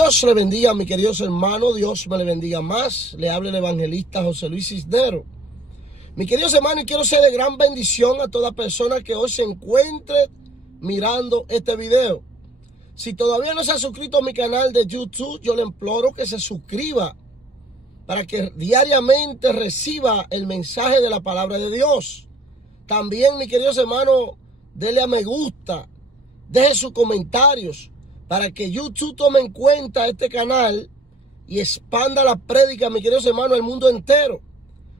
Dios le bendiga, mi queridos hermanos. Dios me le bendiga más. Le habla el evangelista José Luis Cisneros. Mi queridos hermanos, y quiero ser de gran bendición a toda persona que hoy se encuentre mirando este video. Si todavía no se ha suscrito a mi canal de YouTube, yo le imploro que se suscriba para que diariamente reciba el mensaje de la palabra de Dios. También, mis queridos hermanos, dele a me gusta, deje sus comentarios para que YouTube tome en cuenta este canal y expanda la prédica, mis queridos hermanos, al mundo entero.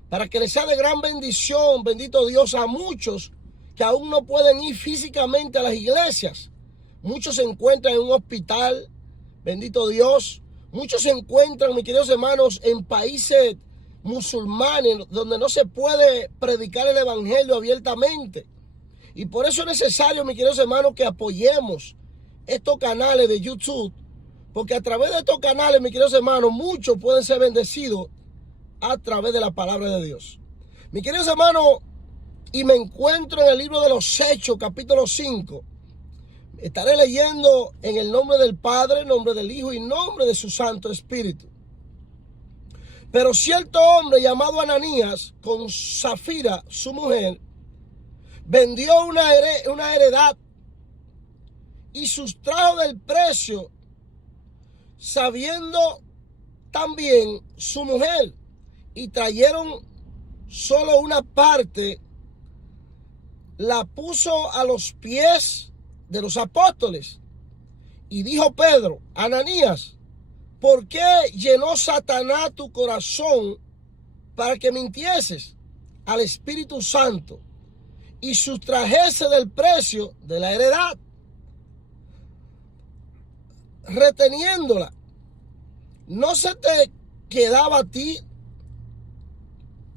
Para que les sea de gran bendición, bendito Dios, a muchos que aún no pueden ir físicamente a las iglesias. Muchos se encuentran en un hospital, bendito Dios. Muchos se encuentran, mis queridos hermanos, en países musulmanes donde no se puede predicar el evangelio abiertamente. Y por eso es necesario, mis queridos hermanos, que apoyemos estos canales de YouTube, porque a través de estos canales, mis queridos hermanos, muchos pueden ser bendecidos a través de la palabra de Dios. Mis queridos hermanos, y me encuentro en el libro de los Hechos, capítulo 5. Estaré leyendo en el nombre del Padre, nombre del Hijo y nombre de su Santo Espíritu. Pero cierto hombre llamado Ananías, con Zafira, su mujer, vendió una heredad y sustrajo del precio, sabiendo también su mujer, y trajeron solo una parte, la puso a los pies de los apóstoles. Y dijo Pedro: Ananías, ¿por qué llenó Satanás tu corazón para que mintieses al Espíritu Santo y sustrajese del precio de la heredad, reteniéndola? ¿No se te quedaba a ti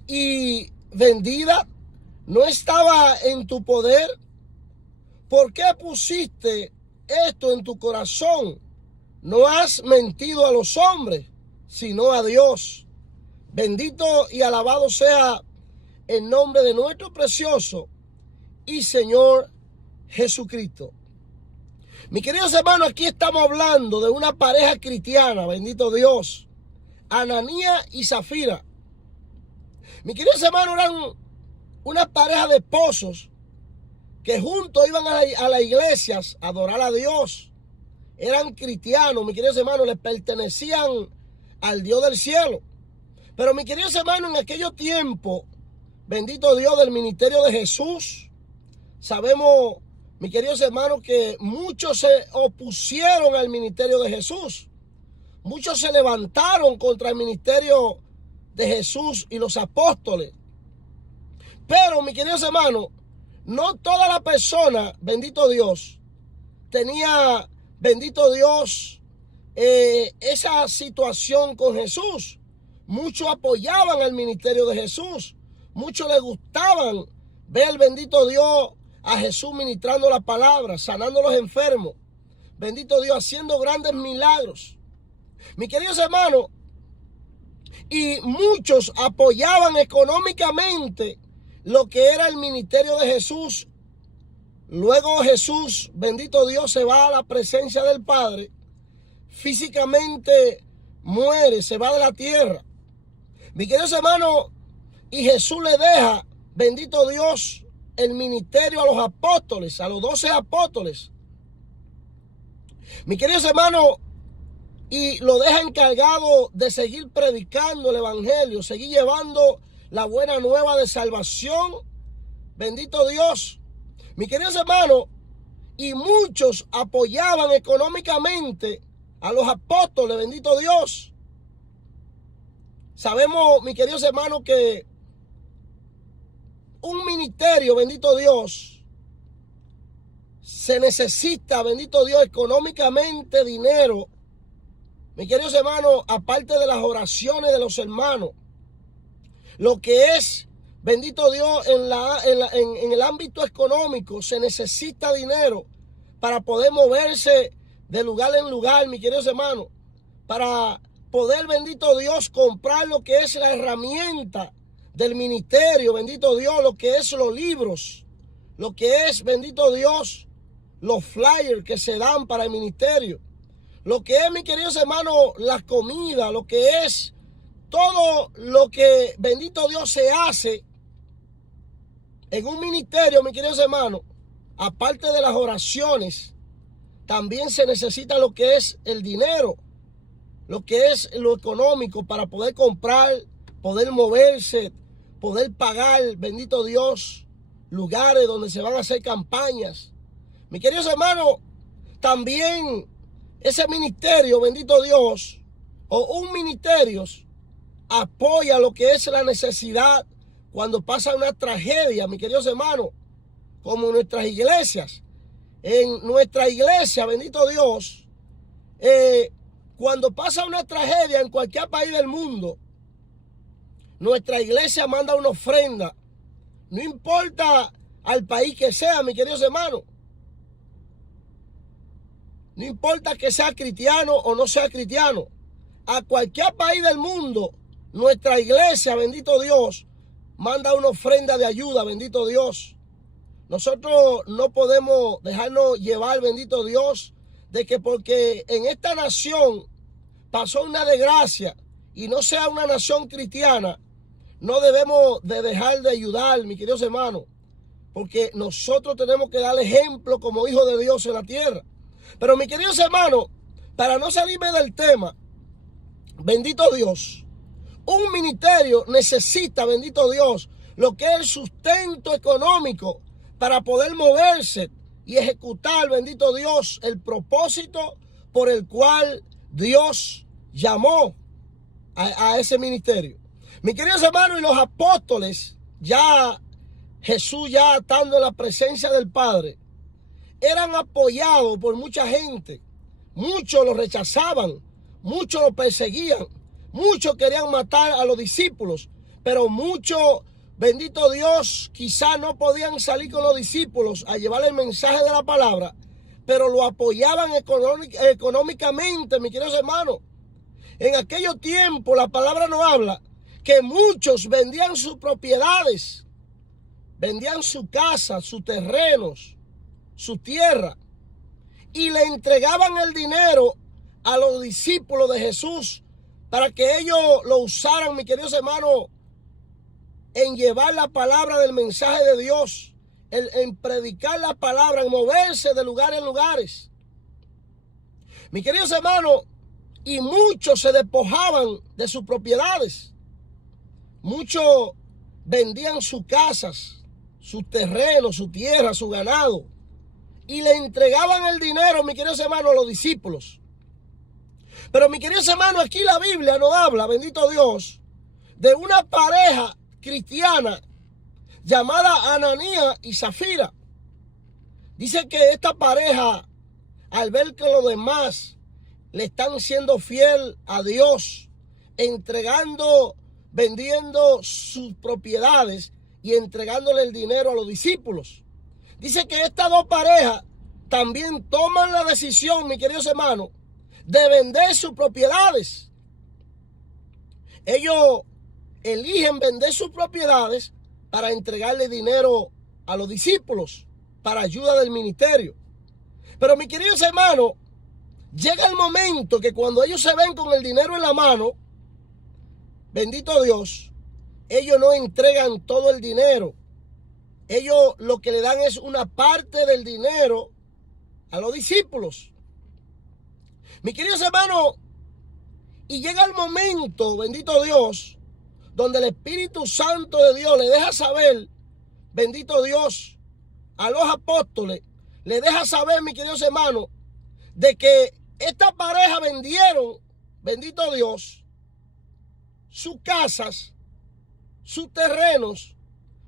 y vendida? ¿No estaba en tu poder? ¿Por qué pusiste esto en tu corazón? No has mentido a los hombres, sino a Dios. Bendito y alabado sea el nombre de nuestro precioso y Señor Jesucristo. Mis queridos hermanos, aquí estamos hablando de una pareja cristiana, bendito Dios, Ananías y Zafira. Mis queridos hermanos, eran una pareja de esposos que juntos iban a las iglesias a adorar a Dios. Eran cristianos, mis queridos hermanos, les pertenecían al Dios del cielo. Pero mis queridos hermanos, en aquellos tiempos, bendito Dios, del ministerio de Jesús, sabemos, mis queridos hermanos, que muchos se opusieron al ministerio de Jesús. Muchos se levantaron contra el ministerio de Jesús y los apóstoles. Pero, mis queridos hermanos, no toda la persona, bendito Dios, tenía, bendito Dios, esa situación con Jesús. Muchos apoyaban el ministerio de Jesús. Muchos les gustaban ver, bendito Dios, a Jesús ministrando la palabra, sanando a los enfermos. Bendito Dios, haciendo grandes milagros. Mis queridos hermanos, y muchos apoyaban económicamente lo que era el ministerio de Jesús. Luego Jesús, bendito Dios, se va a la presencia del Padre. Físicamente muere, se va de la tierra. Mis queridos hermanos, y Jesús le deja, bendito Dios, el ministerio a los apóstoles, a los 12 apóstoles. Mis queridos hermanos, y lo deja encargado de seguir predicando el evangelio, seguir llevando la buena nueva de salvación. Bendito Dios. Mis queridos hermanos, y muchos apoyaban económicamente a los apóstoles, bendito Dios. Sabemos, mis queridos hermanos, que un ministerio, bendito Dios, se necesita, bendito Dios, económicamente dinero. Mis queridos hermanos, aparte de las oraciones de los hermanos, lo que es, bendito Dios, en el ámbito económico se necesita dinero para poder moverse de lugar en lugar, mis queridos hermanos, para poder, bendito Dios, comprar lo que es la herramienta del ministerio, bendito Dios, lo que es los libros, lo que es, bendito Dios, los flyers que se dan para el ministerio, lo que es, mis queridos hermanos, la comida, lo que es todo lo que, bendito Dios, se hace en un ministerio, mis queridos hermanos, aparte de las oraciones, también se necesita lo que es el dinero, lo que es lo económico para poder comprar, poder moverse, poder pagar, bendito Dios, lugares donde se van a hacer campañas. Mis queridos hermanos, también ese ministerio, bendito Dios, o un ministerio apoya lo que es la necesidad cuando pasa una tragedia, mis queridos hermanos, como en nuestras iglesias. En nuestra iglesia, bendito Dios, cuando pasa una tragedia en cualquier país del mundo, nuestra iglesia manda una ofrenda. No importa al país que sea, mis queridos hermanos. No importa que sea cristiano o no sea cristiano. A cualquier país del mundo, nuestra iglesia, bendito Dios, manda una ofrenda de ayuda, bendito Dios. Nosotros no podemos dejarnos llevar, bendito Dios, de que porque en esta nación pasó una desgracia y no sea una nación cristiana, no debemos de dejar de ayudar, mis queridos hermanos, porque nosotros tenemos que dar ejemplo como hijos de Dios en la tierra. Pero mis queridos hermanos, para no salirme del tema, bendito Dios, un ministerio necesita, bendito Dios, lo que es el sustento económico para poder moverse y ejecutar, bendito Dios, el propósito por el cual Dios llamó a ese ministerio. Mis queridos hermanos, y los apóstoles, ya Jesús ya estando en la presencia del Padre, eran apoyados por mucha gente. Muchos lo rechazaban, muchos lo perseguían, muchos querían matar a los discípulos, pero muchos, bendito Dios, quizás no podían salir con los discípulos a llevar el mensaje de la palabra, pero lo apoyaban económicamente, mis queridos hermanos. En aquellos tiempos la palabra nos habla que muchos vendían sus propiedades, vendían su casa, sus terrenos, su tierra, y le entregaban el dinero a los discípulos de Jesús para que ellos lo usaran, mis queridos hermanos, en llevar la palabra del mensaje de Dios, en predicar la palabra, en moverse de lugar en lugares. Mis queridos hermanos, y muchos se despojaban de sus propiedades. Muchos vendían sus casas, sus terrenos, su tierra, su ganado, y le entregaban el dinero, mis queridos hermanos, a los discípulos. Pero mis queridos hermanos, aquí la Biblia nos habla, bendito Dios, de una pareja cristiana llamada Ananías y Zafira. Dice que esta pareja, al ver que los demás le están siendo fiel a Dios, entregando, vendiendo sus propiedades y entregándole el dinero a los discípulos. Dice que estas dos parejas también toman la decisión, mis queridos hermanos, de vender sus propiedades. Ellos eligen vender sus propiedades para entregarle dinero a los discípulos para ayuda del ministerio. Pero mis queridos hermanos, llega el momento que cuando ellos se ven con el dinero en la mano, bendito Dios, ellos no entregan todo el dinero. Ellos lo que le dan es una parte del dinero a los discípulos. Mis queridos hermanos, y llega el momento, bendito Dios, donde el Espíritu Santo de Dios le deja saber, bendito Dios, a los apóstoles, le deja saber, mis queridos hermanos, de que esta pareja vendieron, bendito Dios, sus casas, sus terrenos,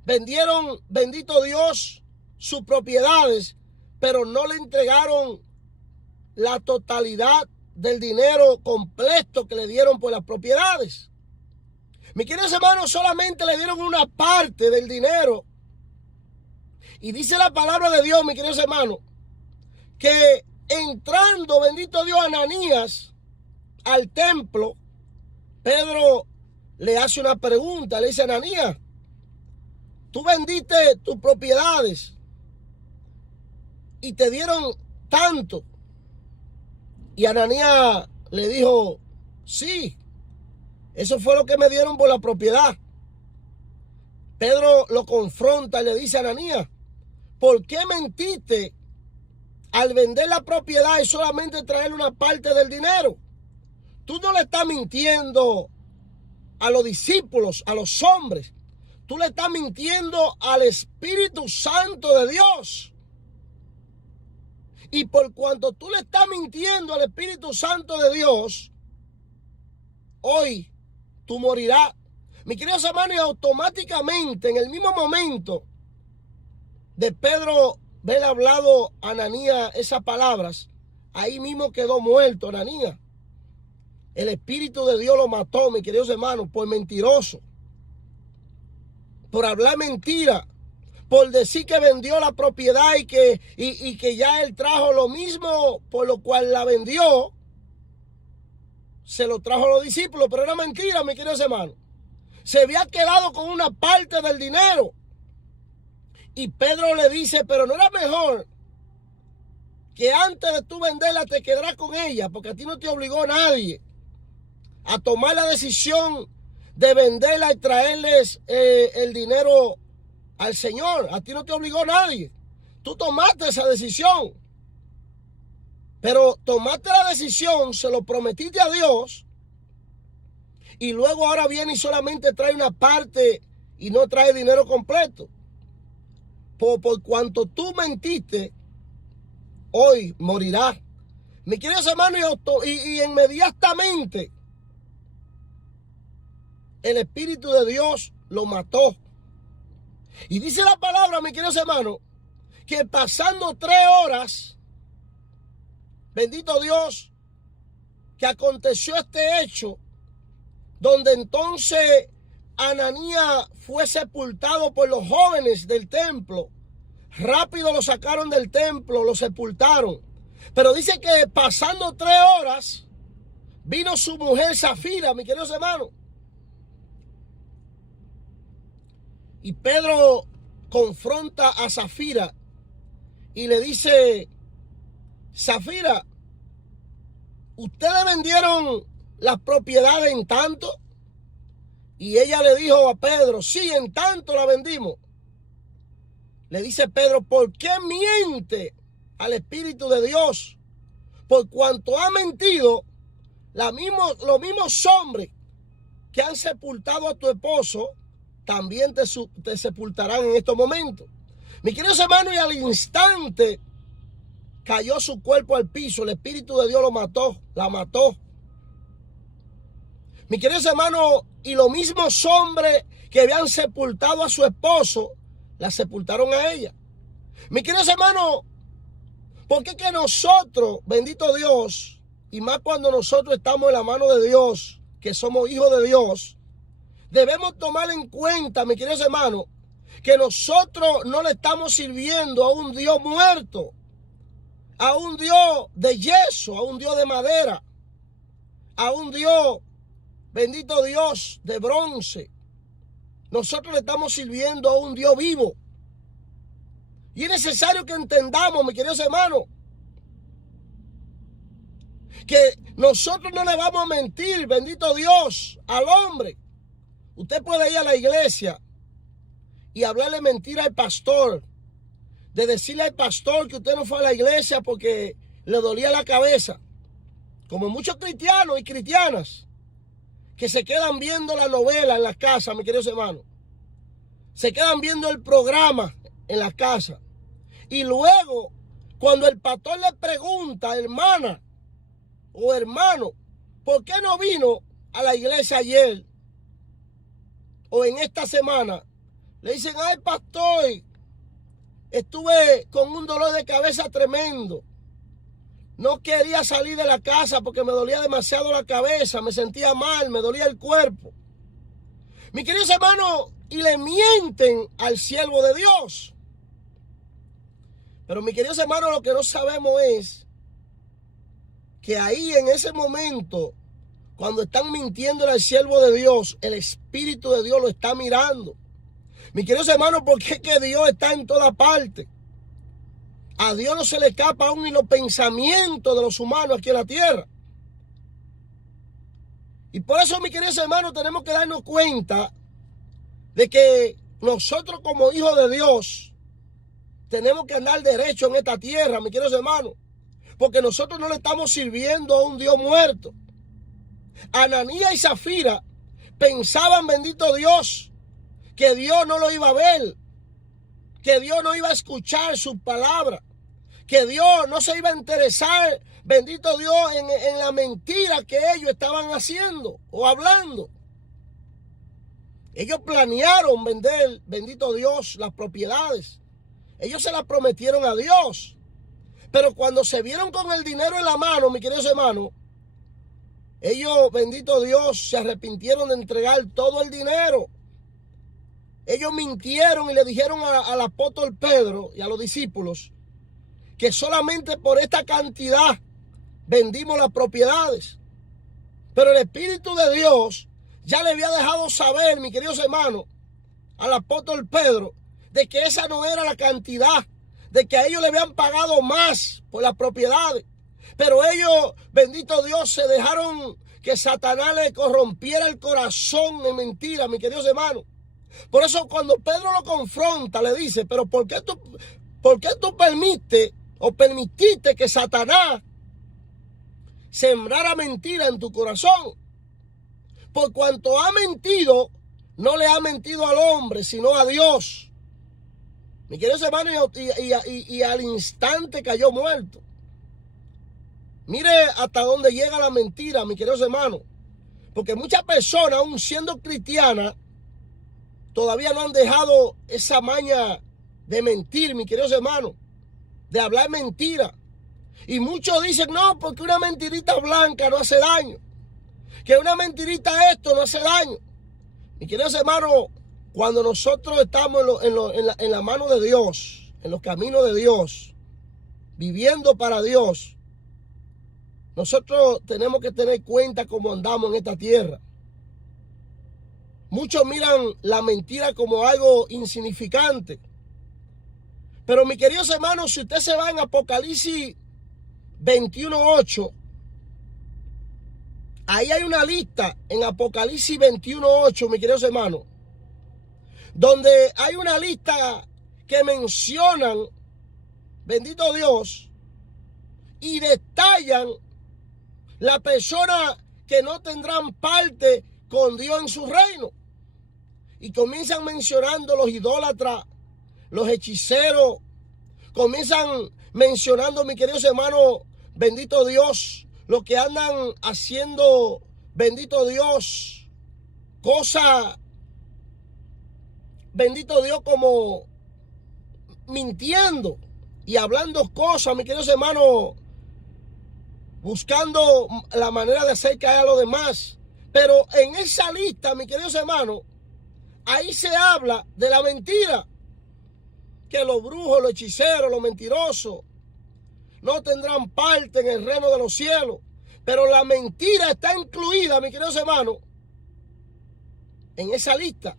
vendieron, bendito Dios, sus propiedades, pero no le entregaron la totalidad del dinero completo que le dieron por las propiedades. Mis queridos hermanos, solamente le dieron una parte del dinero. Y dice la palabra de Dios, mis queridos hermanos, que entrando, bendito Dios, Ananías al templo, Pedro le hace una pregunta, le dice: Ananías, tú vendiste tus propiedades y te dieron tanto. Y Ananías le dijo, sí, eso fue lo que me dieron por la propiedad. Pedro lo confronta y le dice a Ananías, ¿por qué mentiste al vender la propiedad y solamente traerle una parte del dinero? Tú no le estás mintiendo a los discípulos, a los hombres. Tú le estás mintiendo al Espíritu Santo de Dios. Y por cuanto tú le estás mintiendo al Espíritu Santo de Dios, hoy tú morirás. Mi queridos hermanos, y automáticamente, en el mismo momento de Pedro haber hablado a Ananías esas palabras, ahí mismo quedó muerto Ananías. El Espíritu de Dios lo mató, mis queridos hermanos, por mentiroso, por hablar mentira, por decir que vendió la propiedad y que ya él trajo lo mismo por lo cual la vendió, se lo trajo a los discípulos, pero era mentira, mis queridos hermanos. Se había quedado con una parte del dinero. Y Pedro le dice, pero no era mejor que antes de tú venderla te quedarás con ella, porque a ti no te obligó nadie a tomar la decisión de venderla y traerles el dinero al Señor. A ti no te obligó nadie. Tú tomaste esa decisión. Pero tomaste la decisión, se lo prometiste a Dios, y luego ahora viene y solamente trae una parte y no trae dinero completo. Por cuanto tú mentiste, hoy morirás. Mi queridos hermanos, y inmediatamente el Espíritu de Dios lo mató. Y dice la palabra, mis queridos hermanos, que pasando 3 horas, bendito Dios, que aconteció este hecho, donde entonces Ananías fue sepultado por los jóvenes del templo. Rápido lo sacaron del templo, lo sepultaron. Pero dice que pasando 3 horas, vino su mujer Safira, mis queridos hermanos. Y Pedro confronta a Safira y le dice, Safira, ¿ustedes vendieron las propiedades en tanto? Y ella le dijo a Pedro, sí, en tanto la vendimos. Le dice Pedro, ¿por qué miente al Espíritu de Dios? Por cuanto ha mentido, los mismos hombres que han sepultado a tu esposo, también te sepultarán en estos momentos. Mi queridos hermanos, y al instante cayó su cuerpo al piso. El Espíritu de Dios la mató. Mi queridos hermanos, y los mismos hombres que habían sepultado a su esposo, la sepultaron a ella. Mi queridos hermanos, ¿por qué que nosotros, bendito Dios, y más cuando nosotros estamos en la mano de Dios, que somos hijos de Dios, debemos tomar en cuenta, mis queridos hermanos, que nosotros no le estamos sirviendo a un Dios muerto, a un Dios de yeso, a un Dios de madera, a un Dios, bendito Dios, de bronce. Nosotros le estamos sirviendo a un Dios vivo. Y es necesario que entendamos, mis queridos hermanos, que nosotros no le vamos a mentir, bendito Dios, al hombre. Usted puede ir a la iglesia y hablarle mentira al pastor, de decirle al pastor que usted no fue a la iglesia porque le dolía la cabeza. Como muchos cristianos y cristianas que se quedan viendo la novela en las casas, mis queridos hermanos. Se quedan viendo el programa en las casas. Y luego, cuando el pastor le pregunta, hermana o hermano, ¿por qué no vino a la iglesia ayer o en esta semana? Le dicen, ay pastor, estuve con un dolor de cabeza tremendo. No quería salir de la casa porque me dolía demasiado la cabeza, me sentía mal, me dolía el cuerpo. Mis queridos hermanos, y le mienten al siervo de Dios. Pero mis queridos hermanos, lo que no sabemos es que ahí en ese momento, cuando están mintiendo al siervo de Dios, el Espíritu de Dios lo está mirando. Mis queridos hermanos, porque es que Dios está en toda parte. A Dios no se le escapa aún ni los pensamientos de los humanos aquí en la tierra. Y por eso, mis queridos hermanos, tenemos que darnos cuenta de que nosotros como hijos de Dios tenemos que andar derecho en esta tierra, mis queridos hermanos, porque nosotros no le estamos sirviendo a un Dios muerto. Ananías y Zafira pensaban, bendito Dios, que Dios no lo iba a ver, que Dios no iba a escuchar sus palabras, que Dios no se iba a interesar, bendito Dios, en la mentira que ellos estaban haciendo o hablando. Ellos planearon vender, bendito Dios, las propiedades. Ellos se las prometieron a Dios. Pero cuando se vieron con el dinero en la mano, mis queridos hermanos, ellos, bendito Dios, se arrepintieron de entregar todo el dinero. Ellos mintieron y le dijeron al apóstol Pedro y a los discípulos que solamente por esta cantidad vendimos las propiedades. Pero el Espíritu de Dios ya le había dejado saber, mis queridos hermanos, al apóstol Pedro, de que esa no era la cantidad, de que a ellos le habían pagado más por las propiedades. Pero ellos, bendito Dios, se dejaron que Satanás le corrompiera el corazón en mentira, mis queridos hermanos. Por eso cuando Pedro lo confronta, le dice, pero ¿por qué tú permitiste que Satanás sembrara mentira en tu corazón? Por cuanto ha mentido, no le ha mentido al hombre, sino a Dios. Mi querido hermano, y al instante cayó muerto. Mire hasta dónde llega la mentira, mis queridos hermanos. Porque muchas personas, aún siendo cristianas, todavía no han dejado esa maña de mentir, mis queridos hermanos, de hablar mentira. Y muchos dicen, no, porque una mentirita blanca no hace daño, que una mentirita esto no hace daño. Mis queridos hermanos, cuando nosotros estamos en la mano de Dios, en los caminos de Dios, viviendo para Dios, nosotros tenemos que tener cuenta cómo andamos en esta tierra. Muchos miran la mentira como algo insignificante. Pero mis queridos hermanos, si usted se va en Apocalipsis 21:8, ahí hay una lista en Apocalipsis 21:8, mis queridos hermanos, donde hay una lista que mencionan, bendito Dios, y detallan la persona que no tendrán parte con Dios en su reino. Y comienzan mencionando los idólatras, los hechiceros, comienzan mencionando, mis queridos hermanos, bendito Dios, los que andan haciendo, bendito Dios, cosas, bendito Dios, como mintiendo y hablando cosas, mis queridos hermanos, buscando la manera de hacer caer a los demás. Pero en esa lista, mis queridos hermanos, ahí se habla de la mentira. Que los brujos, los hechiceros, los mentirosos no tendrán parte en el reino de los cielos. Pero la mentira está incluida, mis queridos hermanos, en esa lista.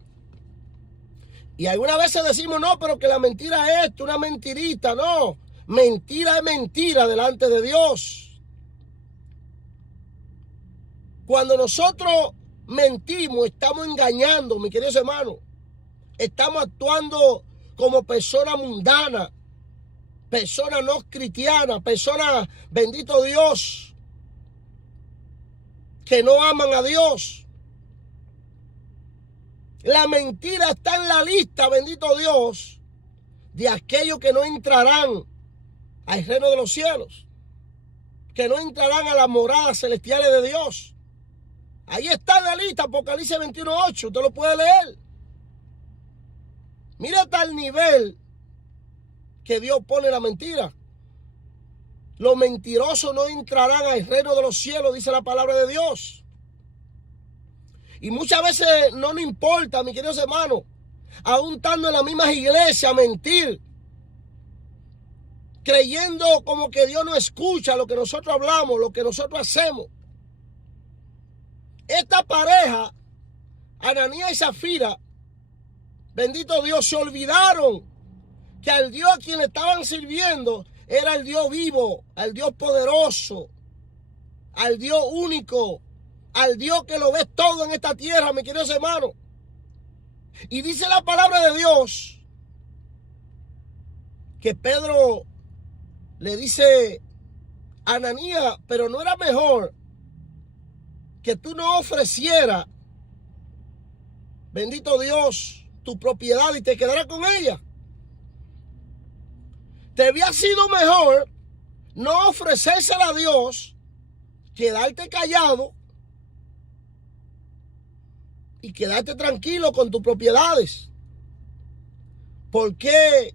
Y algunas veces decimos, no, pero que la mentira es esto, una mentirita. No, mentira es mentira delante de Dios. Cuando nosotros mentimos, estamos engañando, mis queridos hermanos. Estamos actuando como personas mundanas, personas no cristianas, personas, bendito Dios, que no aman a Dios. La mentira está en la lista, bendito Dios, de aquellos que no entrarán al reino de los cielos, que no entrarán a las moradas celestiales de Dios. Ahí está en la lista, Apocalipsis 21:8, usted lo puede leer. Mira hasta el nivel que Dios pone la mentira. Los mentirosos no entrarán al reino de los cielos, dice la palabra de Dios. Y muchas veces no nos importa, mis queridos hermanos, aún estando en las mismas iglesias, mentir, creyendo como que Dios no escucha lo que nosotros hablamos, lo que nosotros hacemos. Esta pareja, Ananías y Zafira, bendito Dios, se olvidaron que al Dios a quien estaban sirviendo era el Dios vivo, al Dios poderoso, al Dios único, al Dios que lo ve todo en esta tierra, mis queridos hermanos. Y dice la palabra de Dios que Pedro le dice a Ananías, pero no era mejor que tú no ofrecieras, bendito Dios, tu propiedad y te quedaras con ella. Te había sido mejor no ofrecérsela a Dios, quedarte callado y quedarte tranquilo con tus propiedades. ¿Por qué,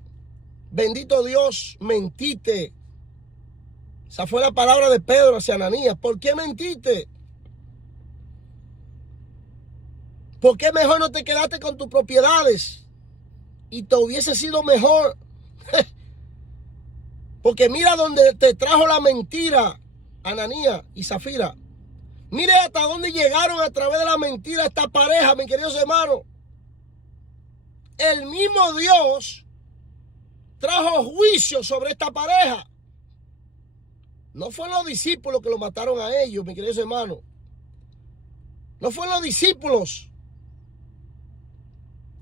bendito Dios, mentiste? Esa fue la palabra de Pedro hacia Ananías. ¿Por qué mentiste? ¿Por qué mejor no te quedaste con tus propiedades y te hubiese sido mejor? Porque mira donde te trajo la mentira, Ananías y Zafira. Mire hasta dónde llegaron a través de la mentira esta pareja, mis queridos hermanos. El mismo Dios trajo juicio sobre esta pareja. No fueron los discípulos que lo mataron a ellos, mis queridos hermanos. No fueron los discípulos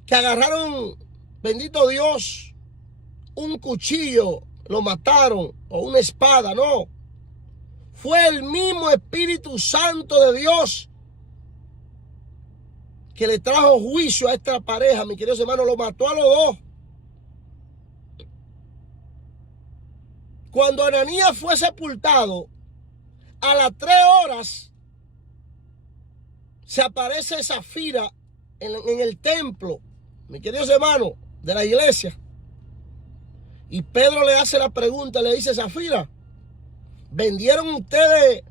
que agarraron, bendito Dios, un cuchillo, lo mataron, o una espada, no. Fue el mismo Espíritu Santo de Dios que le trajo juicio a esta pareja, mis queridos hermanos, lo mató a los dos. Cuando Ananías fue sepultado, a las 3 horas se aparece Zafira en el templo, mis queridos hermanos, de la iglesia. Y Pedro le hace la pregunta, le dice: Zafira, ¿vendieron ustedes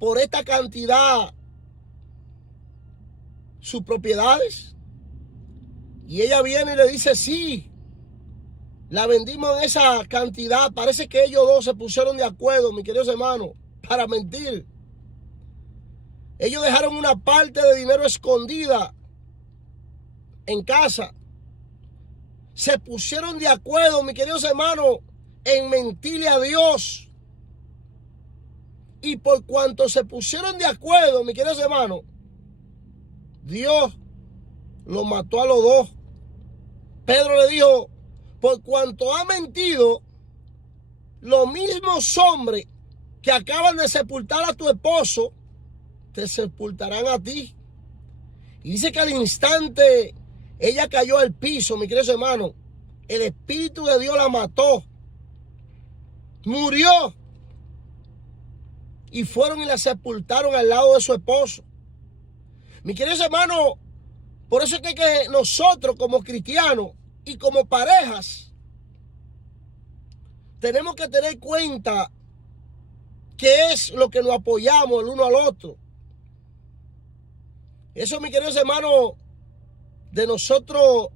por esta cantidad sus propiedades? Y ella viene y le dice: sí, la vendimos en esa cantidad. Parece que ellos dos se pusieron de acuerdo, mis queridos hermanos, para mentir. Ellos dejaron una parte de dinero escondida en casa. Se pusieron de acuerdo, mis queridos hermanos, en mentirle a Dios. Y por cuanto se pusieron de acuerdo, mis queridos hermanos, Dios los mató a los dos. Pedro le dijo: por cuanto ha mentido, los mismos hombres que acaban de sepultar a tu esposo, te sepultarán a ti. Y dice que al instante ella cayó al piso, mis queridos hermanos. El Espíritu de Dios la mató. Murió. Y fueron y la sepultaron al lado de su esposo. Mis queridos hermanos, por eso es que nosotros como cristianos y como parejas tenemos que tener cuenta qué es lo que nos apoyamos el uno al otro. Eso, mis queridos hermanos, de nosotros,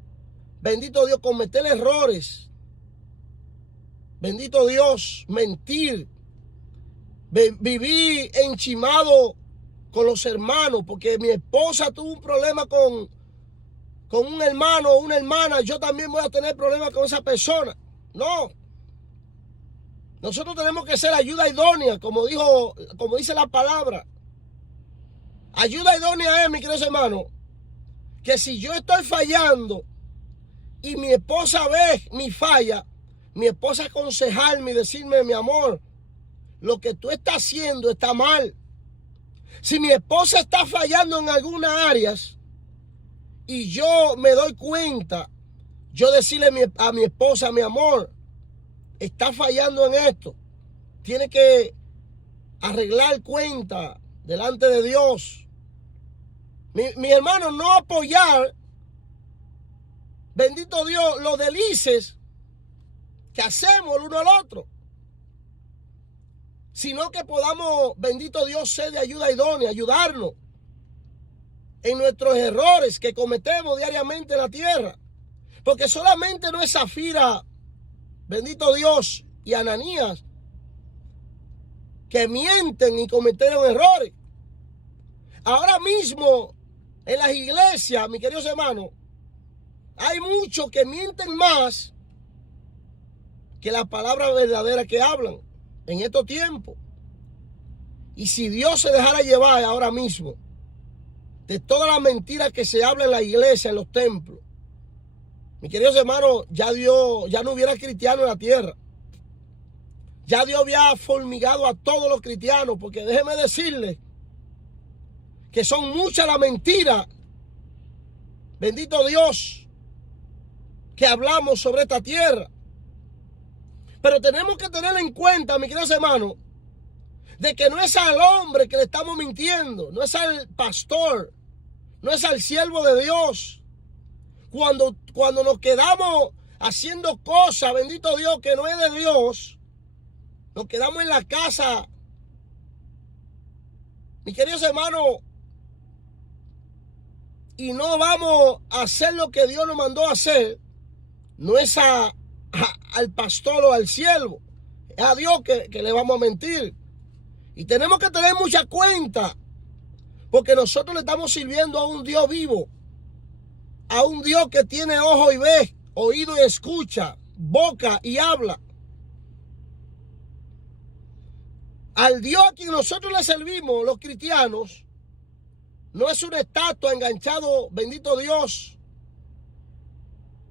bendito Dios, cometer errores, bendito Dios, mentir, vivir enchimado con los hermanos, porque mi esposa tuvo un problema con un hermano o una hermana, yo también voy a tener problemas con esa persona. No. Nosotros tenemos que ser ayuda idónea, como dice la palabra. Ayuda idónea es, mis queridos hermanos, que si yo estoy fallando y mi esposa ve mi falla, mi esposa aconsejarme y decirme: mi amor, lo que tú estás haciendo está mal. Si mi esposa está fallando en algunas áreas y yo me doy cuenta, yo decirle a mi esposa: mi amor, está fallando en esto, tiene que arreglar cuenta delante de Dios. Mi hermano, no apoyar, bendito Dios, los delices que hacemos el uno al otro, sino que podamos, bendito Dios, ser de ayuda idónea, ayudarnos en nuestros errores que cometemos diariamente en la tierra. Porque solamente no es Zafira, bendito Dios, y Ananías que mienten y cometieron errores. Ahora mismo en las iglesias, mis queridos hermanos, hay muchos que mienten más que la palabra verdadera que hablan en estos tiempos. Y si Dios se dejara llevar ahora mismo de todas las mentiras que se hablan en la iglesia, en los templos, mis queridos hermanos, ya no hubiera cristianos en la tierra. Ya Dios había fulmigado a todos los cristianos, porque déjeme decirles que son muchas las mentiras, bendito Dios, que hablamos sobre esta tierra. Pero tenemos que tener en cuenta, mis queridos hermanos, de que no es al hombre que le estamos mintiendo, no es al pastor, no es al siervo de Dios. Cuando nos quedamos haciendo cosas, bendito Dios, que no es de Dios, nos quedamos en la casa, mis queridos hermanos, y no vamos a hacer lo que Dios nos mandó a hacer, no es al pastor o al siervo, es a Dios que le vamos a mentir. Y tenemos que tener mucha cuenta, porque nosotros le estamos sirviendo a un Dios vivo, a un Dios que tiene ojo y ve, oído y escucha, boca y habla. Al Dios a quien nosotros le servimos, los cristianos, no es una estatua enganchado, bendito Dios,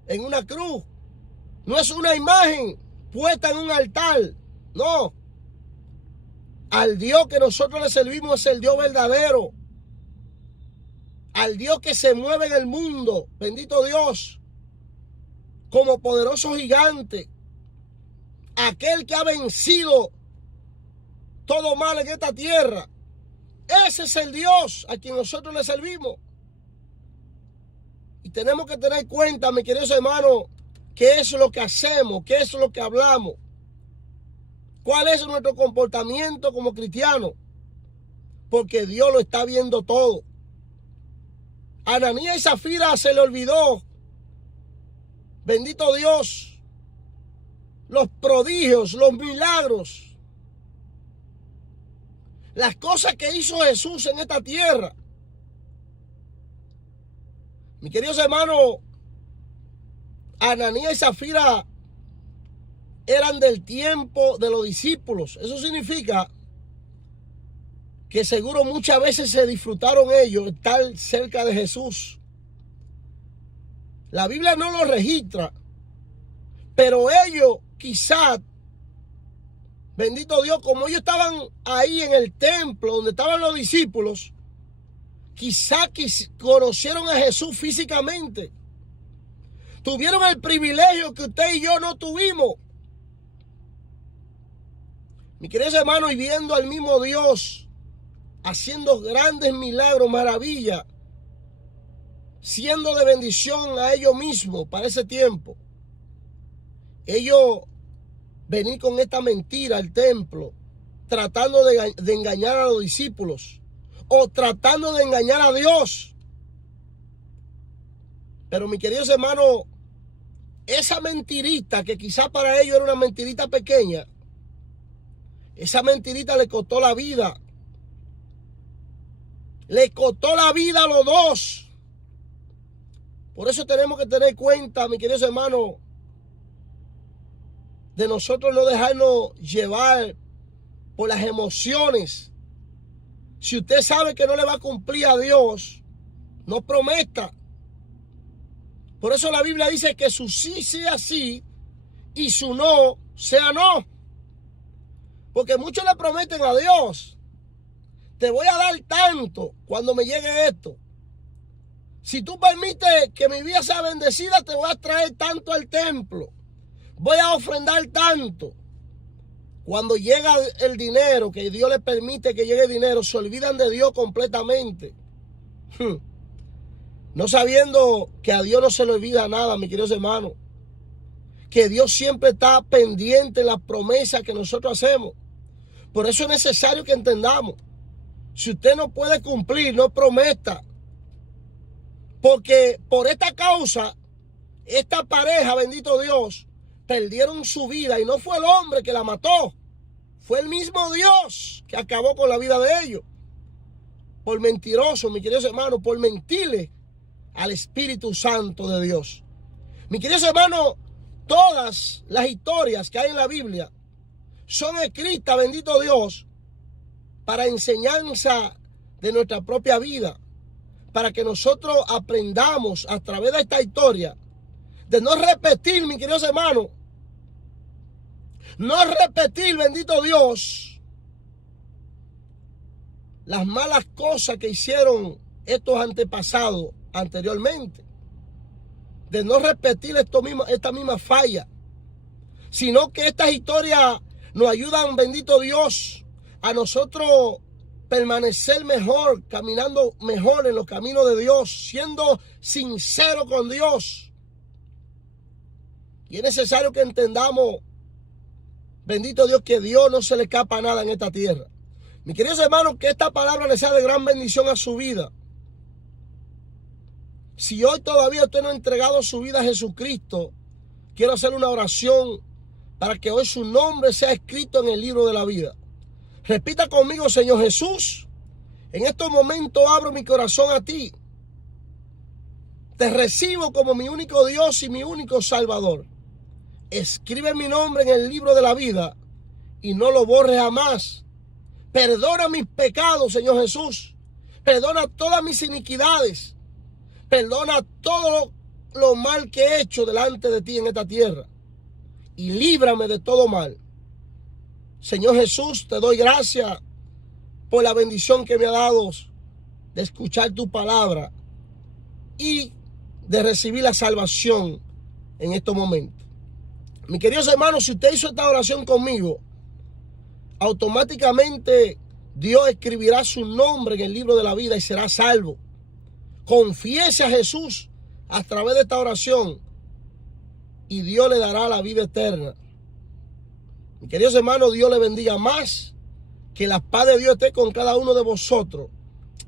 en una cruz. No es una imagen puesta en un altar. No. Al Dios que nosotros le servimos es el Dios verdadero. Al Dios que se mueve en el mundo, bendito Dios, como poderoso gigante. Aquel que ha vencido todo mal en esta tierra. Ese es el Dios a quien nosotros le servimos. Y tenemos que tener en cuenta, mis queridos hermanos, qué es lo que hacemos, qué es lo que hablamos. ¿Cuál es nuestro comportamiento como cristianos? Porque Dios lo está viendo todo. A Ananías y Zafira se le olvidó, bendito Dios, los prodigios, los milagros, las cosas que hizo Jesús en esta tierra. Mis queridos hermanos, Ananías y Zafira eran del tiempo de los discípulos. Eso significa que seguro muchas veces se disfrutaron ellos estar cerca de Jesús. La Biblia no lo registra, pero ellos quizás, bendito Dios, como ellos estaban ahí en el templo donde estaban los discípulos, quizás conocieron a Jesús físicamente. Tuvieron el privilegio que usted y yo no tuvimos. Mis queridos hermanos, y viendo al mismo Dios haciendo grandes milagros, maravillas, siendo de bendición a ellos mismos para ese tiempo. Ellos venir con esta mentira al templo, tratando de engañar a los discípulos o tratando de engañar a Dios. Pero mis queridos hermanos, esa mentirita que quizá para ellos era una mentirita pequeña, esa mentirita le costó la vida. Le costó la vida a los dos. Por eso tenemos que tener cuenta, mis queridos hermanos, de nosotros no dejarnos llevar por las emociones. Si usted sabe que no le va a cumplir a Dios, no prometa. Por eso la Biblia dice que su sí sea sí y su no sea no. Porque muchos le prometen a Dios: te voy a dar tanto cuando me llegue esto. Si tú permites que mi vida sea bendecida, te voy a traer tanto al templo. Voy a ofrendar tanto. Cuando llega el dinero, que Dios le permite que llegue el dinero, se olvidan de Dios completamente. No sabiendo que a Dios no se le olvida nada, mis queridos hermanos. Que Dios siempre está pendiente de las promesas que nosotros hacemos. Por eso es necesario que entendamos. Si usted no puede cumplir, no prometa. Porque por esta causa, esta pareja, bendito Dios, perdieron su vida. Y no fue el hombre que la mató. Fue el mismo Dios que acabó con la vida de ellos. Por mentiroso, mis queridos hermanos, por mentirle al Espíritu Santo de Dios. Mis queridos hermanos, todas las historias que hay en la Biblia son escritas, bendito Dios, para enseñanza de nuestra propia vida, para que nosotros aprendamos a través de esta historia de no repetir, mis queridos hermanos, no repetir, bendito Dios, las malas cosas que hicieron estos antepasados anteriormente, de no repetir esta misma falla, sino que estas historias nos ayudan, bendito Dios, a nosotros permanecer mejor, caminando mejor en los caminos de Dios, siendo sincero con Dios. Y es necesario que entendamos, bendito Dios, que Dios no se le escapa nada en esta tierra. Mis queridos hermanos, que esta palabra les sea de gran bendición a su vida. Si hoy todavía usted no ha entregado su vida a Jesucristo, quiero hacer una oración para que hoy su nombre sea escrito en el libro de la vida. Repita conmigo: Señor Jesús, en estos momentos abro mi corazón a ti. Te recibo como mi único Dios y mi único Salvador. Escribe mi nombre en el libro de la vida y no lo borres jamás. Perdona mis pecados, Señor Jesús. Perdona todas mis iniquidades. Perdona todo lo mal que he hecho delante de ti en esta tierra. Y líbrame de todo mal. Señor Jesús, te doy gracias por la bendición que me ha dado de escuchar tu palabra y de recibir la salvación en estos momentos. Mis queridos hermanos, si usted hizo esta oración conmigo, automáticamente Dios escribirá su nombre en el libro de la vida y será salvo. Confiese a Jesús a través de esta oración y Dios le dará la vida eterna. Mis queridos hermanos, Dios le bendiga más. Que la paz de Dios esté con cada uno de vosotros.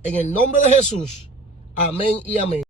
En el nombre de Jesús. Amén y amén.